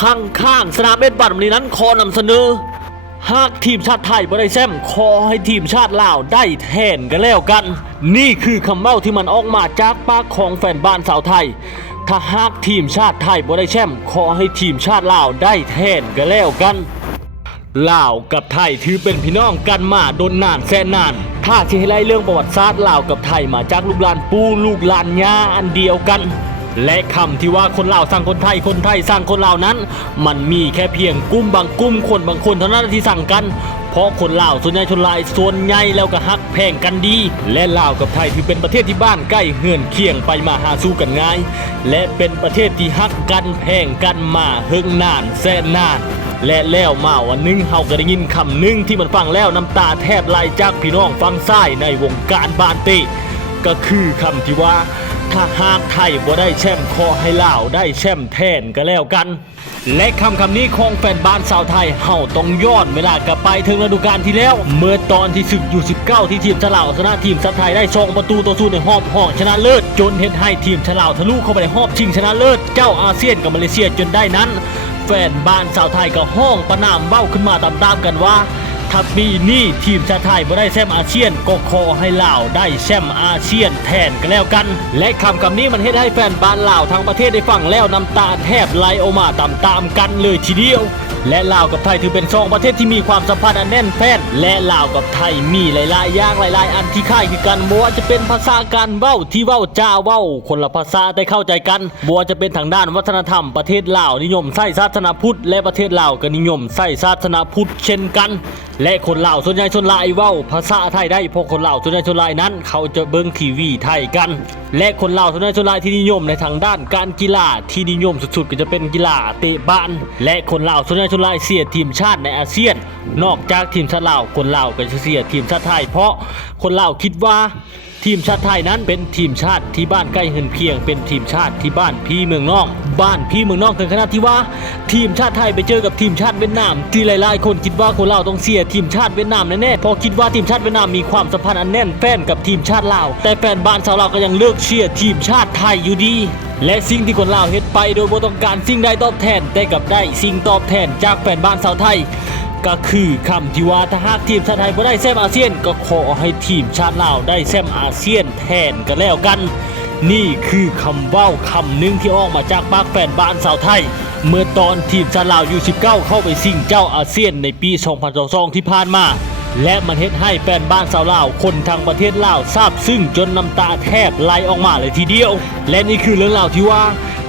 ข้างข้างๆสนามเอ็ดบัตวันนี้นั้นขอนำเสนอ หากทีมชาติไทยบ่ได้แซมขอให้ทีมชาติลาวได้แทนกันแล้วกัน นี่คือคำเล่าที่มันออกมาจากปากของแฟนบ้านสาวไทย ถ้าหากทีมชาติไทยบ่ได้แชมป์ขอให้ทีมชาติลาวได้แทนกันแล้วกันลาวกับไทยถือเป็นพี่น้องกันมาโดนนานแสนนาน ถ้าที่ให้ไล่เรื่องประวัติศาสตร์ลาวกับไทยมาจากลูกหลานปู่ลูกหลานย่าอันเดียวกัน และคำที่ว่าคนลาวสั่งคนไทยคนไทยสั่งคนลาวนั้น มันมีแค่เพียงกลุ่มบางกลุ่มคนบางคนเท่านั้นที่สั่งกัน เพราะคนลาวส่วนใหญ่ชนลายส่วนใหญ่แล้วก็ฮักแพงกันดี และลาวกับไทยถือเป็นประเทศที่บ้านใกล้เฮือนเคียงไปมาหาสู้กันง่าย และเป็นประเทศที่ฮักกันแพงกันมาเฮิงนานแสนนานและแล้วมาวันหนึงเฮาก็ได้ยินคำหนึงที่มันฟังแล้วน้ำตาแทบไหลจากพี่น้องฟังซ้ายในวงการบานเตก็คือคำที่ว่า ถ้าหากไทยบ่ได้แชมป์ขอให้ลาวได้แชมป์แทนก็แล้วกัน และคำคำนี้ของแฟนบ้านสาวไทยเฮาต้องย้อนเวลากลับไปถึงฤดูกาลที่แล้ว เมื่อตอนที่ศึกอยู่ 19 ที่ทีมฉลาวชนะทีมสัตไทยได้ชองประตูต่อสู้ในหอบห้องชนะเลิศจนเฮ็ดให้ทีมฉลาวทะลุเข้าไปในหอบชิงชนะเลิศเจ้าอาเซียนกับมาเลเซียจนได้นั้น แฟนบ้านสาวไทยก็ห้องประนามเบ้าขึ้นมาตามๆกันว่า ถ้าปีนี้ทีมชาติไทยไม่ได้แชมป์อาเซียน ก็ขอให้ลาวได้แชมป์อาเซียนแทนกันแล้วกัน และคำคำนี้มันเฮ็ดให้แฟนบ้านลาวทั้งประเทศได้ฟังแล้วน้ำตาแทบไหลออกมาตามๆกันเลยทีเดียวและลาวกับไทยถือเป็นสองประเทศที่มีความสัมพันธ์อันแน่นแฟ้นและลาวกับไทยมีหลายๆอย่างหลาย ๆ อันที่คล้ายคือกันบ่ว่าจะเป็นภาษาการเว้าที่เว้าจ้าเว้า คนละภาษาแต่เข้าใจกันบ่ว่าจะเป็นทางด้านวัฒนธรรมประเทศลาวนิยมใส่ศาสนาพุทธและประเทศลาวก็นิยมใส่ศาสนาพุทธเช่นกันและคนลาวส่วนใหญ่ชนลายเว้าภาษาไทยได้เพราะคนลาวส่วนใหญ่ชนลายนั้น เขาจะเบิ้งทีวีไทยกัน และคนลาวส่วนใหญ่ชนลายที่นิยมในทางด้านการกีฬาที่นิยมสุดๆ ก็จะเป็นกีฬาเตะบอลและคนลาวส่วนใหญ่ชนลายเสียทีมชาติในอาเซียน นอกจากทีมชาติลาวคนลาวก็จะเสียทีมชาติไทย เพราะคนลาวคิดว่า ทีมชาติไทยนั้นเป็นทีมชาติที่บ้านใกล้เฮือนเคียง เป็นทีมชาติที่บ้านพี่เมืองนอก บ้านพี่เมืองนอกถึงขนาดที่ว่า ทีมชาติไทยไปเจอกับทีมชาติเวียดนาม ที่หลายๆ คนคิดว่าคนลาวต้องเสียทีมชาติเวียดนามแน่ๆพอคิดว่าทีมชาติเวียดนามมีความสัมพันธ์อันแน่นแฟ้นกับทีมชาติลาว แต่แฟนบ้านชาวลาวก็ยังเลือกเชียร์ทีมชาติไทยอยู่ดีและสิ่งที่คนลาวเฮ็ดไปโดยบ่ต้องการสิ่งใดตอบแทน แต่กับได้สิ่งตอบแทนจากแฟนบ้านชาวไทย ก็คือคำที่ว่าถ้าหากทีมชาติไทยไม่ได้แชมป์อาเซียน ก็ขอให้ทีมชาติลาวได้แชมป์อาเซียนแทนกันแล้วกัน นี่คือคำเว้าคำหนึ่งที่ออกมาจากปากแฟนบ้านสาวไทย เมื่อตอนทีมชาติลาวยู19เข้าไปสิงเจ้าอาเซียนในปี 2022 ที่ผ่านมา และมันเฮ็ดให้แฟนบ้านสาวลาว คนทางประเทศลาวซาบซึ้งจนน้ำตาแทบไหลออกมาเลยทีเดียว และนี่คือเรื่องราวที่ว่า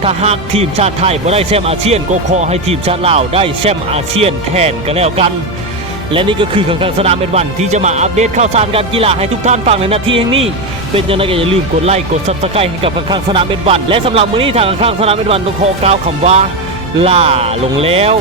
ถ้าหากทีมชาติไทยบ่ได้แชมป์อาเซียน ก็ขอให้ทีมชาติลาวได้แชมป์อาเซียนแทนกันแล้วกัน และนี่ก็คือขังขังสนามเป็นวันที่จะมาอัปเดตข่าวสารการกีฬาให้ทุกท่านฟังในนาทีแห่งนี้ เป็นยังไงก็อย่าลืมกดไลค์กดซับสไครต์ให้กับขังขังสนามเป็นวัน และสำหรับมื้อนี้ทางขังขังสนามเป็นวันต้องขอกล่าวคำว่าลาลงแล้ว